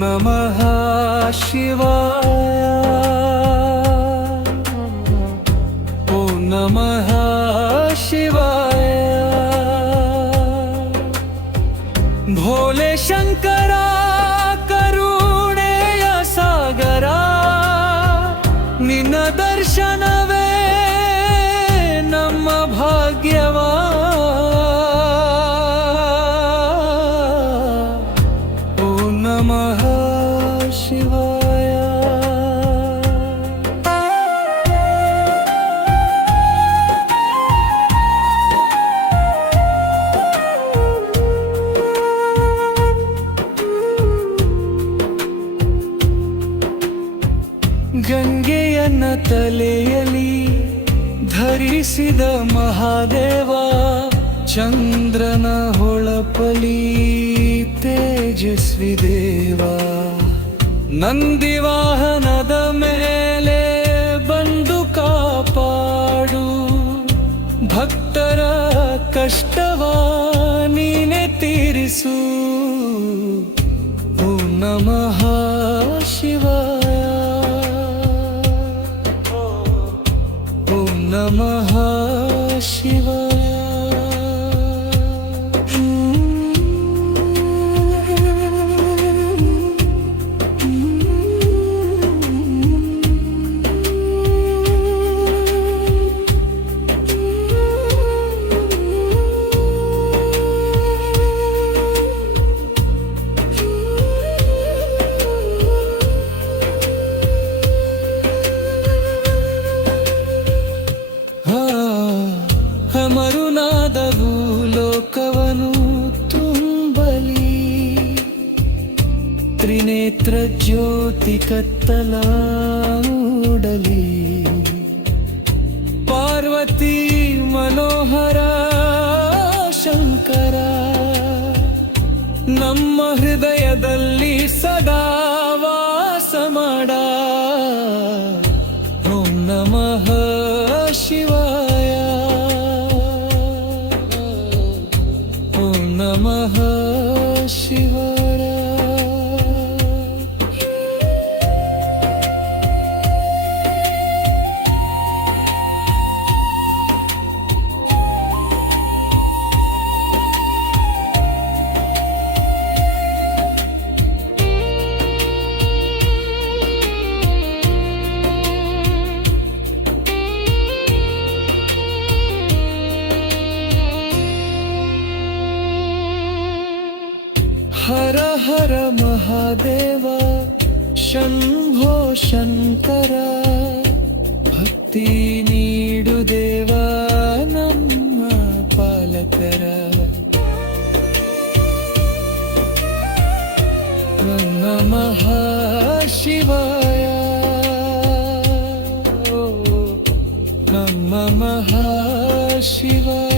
Mama शिवाय। ओ नमः शिवाय। भोले शा ಗಂಗೆಯನ್ನ ತಲೆಯಲಿ ಧರಿಸಿದ ಮಹಾದೇವ, ಚಂದ್ರನ ಹೊಳಪಲಿ ತೇಜಸ್ವಿ ದೇವ. ನಂದಿವಾಹನದ ಮೇಲೆ ಬಂದು ಕಾಪಾಡು. ಭಕ್ತರ ಕಷ್ಟವ ನೀನೆ ತೀರಿಸು. ಓ ನಮಃ. ಮರುನಾದವು ಲೋಕವನು ತುಂಬಲಿ. ತ್ರಿನೇತ್ರ ಜ್ಯೋತಿ ಕತ್ತಲ ಮೂಡಲಿ. ಪಾರ್ವತಿ ಮನೋಹರ ಶಂಕರ ನಮ್ಮ ಹೃದಯದಲ್ಲಿ ಸದಾ Shivara హర హర మహాదేవ శంభో శంకర భక్తి నీడు దేవా నమ్మ పాలకర నమ శివాయ నమ మహాశివాయ